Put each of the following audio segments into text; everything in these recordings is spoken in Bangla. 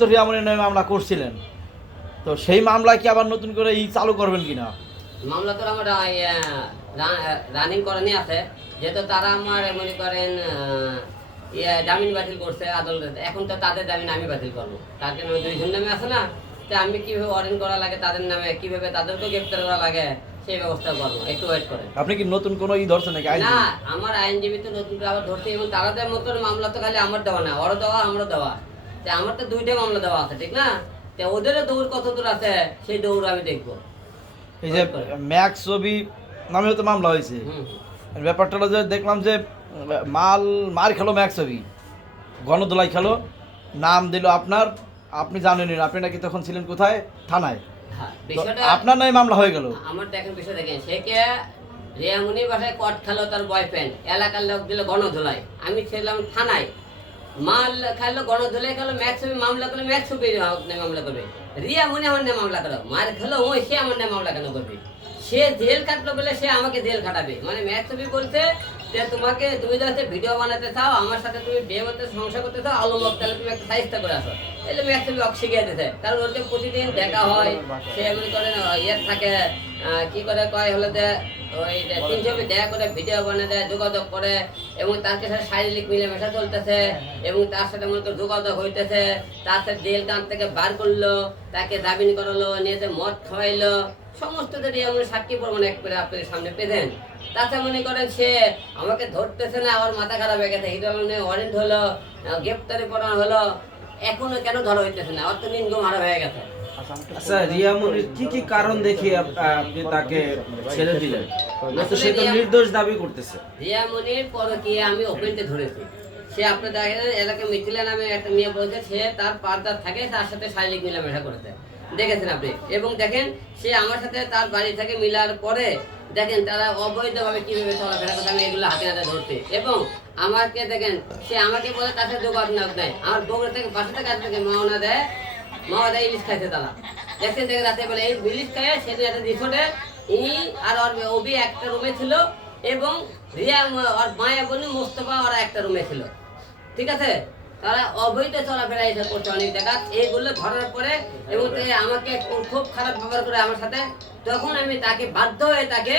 তো রিয়ামনের নামে মামলা করছিলেন। তো সেই মামলা কি আবার নতুন করে ই চালু করবেন কিনা? মামলা তো আমার রানিং করানি আছে। যেহেতু তারা আমার মনে করেন ইয়ে জামিন বাতিল করছে আদালতে এখন তো তাদের জামিন আমি বাতিল করব। তার জন্য দুইজন নামে আছে না? তো আমি কীভাবে অরেঞ্জ করা লাগে তাদের নামে? কীভাবে তাদেরকেও গ্রেপ্তার করা লাগে? সেই ব্যবস্থা করব। একটু ওয়েট করেন। আপনি কি নতুন কোনো ই ধরছেন নাকি না আমার আইনজীবী তো নতুন করে আবার ধরতে এবং তাদের মতন মামলা তো খালি আমার দেওয়া না। ওরও দেওয়া আমারও দেওয়া। তো আমার তো দুইটা মামলা দেওয়া আছে ঠিক না? তো ওদেরও দৌড় কত দূর আছে সেই দৌড় আমি দেখব। এই যে ম্যাক্স ছবি নামেও তো মামলা হয়েছে। ব্যাপারটা হলো যে দেখলাম যে মাল মার খেলো ম্যাক্স ছবি। গণদোলাই খেলো। নাম দিল আপনার। আপনি জানেনই না আপনি নাকি তখন ছিলেন কোথায়? থানায়। হ্যাঁ আপনার নয় মামলা হয়ে গেল। আমার দেখেন বিষয় দেখেন সে কে? রিয়ামুনি বাসায় কট খেলো তার বয়ফ্রেন্ড এলাকার লোক দিল গণধোলাই আমি ছিলাম থানায়। খাইলো ম্যাক্স মামলা করলে ম্যাক্স ছবি মামলা করবে। রিয়ামুনি আমার নামে মামলা করো। মার খেলো, ওই সে আমার মামলা কেন করবে? সে জেল কাটলো বলে সে আমাকে জেল মানে ম্যাক্স ছবি বলছে যে তোমাকে তুমি যাতে ভিডিও বানাতে চাও, আমার সাথে তুমি বিয়ে করতে, সংসার করতে চাও, আলো লোক, তাহলে তুমি একটা করে আসো। এলে ম্যাক্স ছবি অক্সি গিয়ে দিতে কারণ ওকে প্রতিদিন দেখা হয়, সে এমনি করে ইয়ে থাকে কি করে কয় হলো যে, ওই তিন ছবি দেখা করে ভিডিও বানিয়ে দেয়, যোগাযোগ করে, এবং তার সাথে শারীরিক মিলেমিশা চলতেছে, এবং তার সাথে করো যোগাযোগ হইতেছে। তার সাথে জেল কান থেকে বার করল, তাকে জামিন করালো, নিয়ে মদ খাওয়াইলো, সমস্ত যদি এমন সাক্ষী প্রমাণ এক করে আপনাদের সামনে পেতেন তাতে মনে করেন সে আমাকে ধরতেছে না, আমার মাথা খারাপ হয়ে গেছে হিরো ওয়ারেন্ট হলো গ্রেপ্তারি পড়ানো হলো। এখনও কেন ধরা হইতেছে না? অত নিন্দম হারা হয়ে গেছে। আচ্ছা রিয়ামনির কি কি কারণ আপ- আপনি তাকে ছেড়ে দিলেন? তো সে তো নির্দোষ দাবি করতেছে। রিয়ামনির পরকীয়া আমি ওপেনতে ধরেছি সে আপনি দেখেন এলাকা মিথিলা নামে একটা মেয়ে বলছে সে তার পার্দার থাকে তার সাথে শারীরিক মেলামেশা করেছে। দেখেছেন আপনি? এবং দেখেন সে আমার সাথে তার বাড়ি থেকে মিলার পরে দেখেন তারা অবৈধভাবে কীভাবে চলাফেরা করছে আমি এগুলো হাতে হাতে ধরতে এবং আমাকে দেখেন সে আমাকে বলে তার সাথে যোগাযোগ দেয় আমার বগুড়া থেকে বাসা থেকে কাছ থেকে মাওনা দেয় ইলিশ খাইছে তারা দেখছেন দেখেন রাতে বলে এই ইলিশ খাইয়ে সেদিন একটা রিসোর্টে ই আর ওর ওবি একটা রুমে ছিল এবং রিয়া ওর মায়া বনি মোস্তফা ওরা একটা রুমে ছিল। ঠিক আছে? তারা অবৈধ চলাফেরা এসে করছে অনেক জায়গা। এইগুলো ধরার পরে এবং আমাকে খুব খারাপ ব্যবহার করে আমার সাথে। তখন আমি তাকে বাধ্য হয়ে তাকে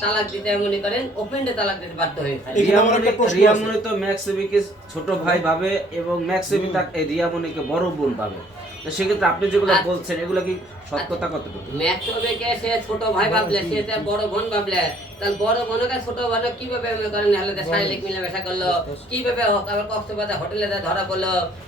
তালাক দিতে মনে করেন ওপেনডে তালাক দিতে বাধ্য হয়েছে রিয়ামনি রিয়ামনি তো ম্যাক্সিবিকে ছোট ভাই ভাবে এবং ম্যাক্সিবি তাকে রিয়ামনিকে বড় বোন ভাবে। সেক্ষেত্রে আপনি যেগুলো আচ্ছা। বলছেন এগুলো কি সত্যতা কতটুকু? ম্যাথবে সে ছোট ভাই ভাবলে সে তার বড় বোন ভাবলে তার বড় বোনকে ছোট বোন কীভাবে মনে করেন হলে যে শারীরিক মিলেমিশা করল কীভাবে আবার কক্সবাজার হোটেলে যায় ধরা পড়ল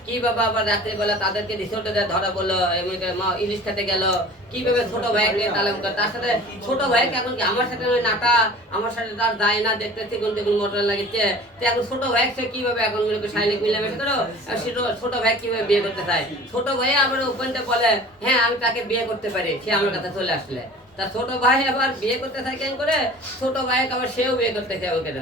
কীভাবে আবার রাত্রিবেলা তাদেরকে রিসোর্টে যায় ধরা পড়ল এমনি মা ইলিশ খেতে গেল কীভাবে ছোট ভাইকে তালাম করে তার সাথে ছোট ভাইকে এখন কি আমার সাথে নাটা? আমার সাথে তার দায় না দেখতে চিকুন চিকুন মোটর লাগিচ্ছে। তো এখন ছোট ভাই সে কীভাবে এখন মনে করে শারীরিক মিলেমিশা করো ছোট- ভাই কীভাবে বিয়ে করতে চায়? ছোট ভাই আবার ওপেনটা বলে হ্যাঁ আমি তাকে বিয়ে করতে পারি, সে আমার কাছে চলে আসলে। তার ছোট ভাই আবার বিয়ে করতে চায় কেন করে? ছোট ভাই আবার সেও বিয়ে করতে চায় ওকে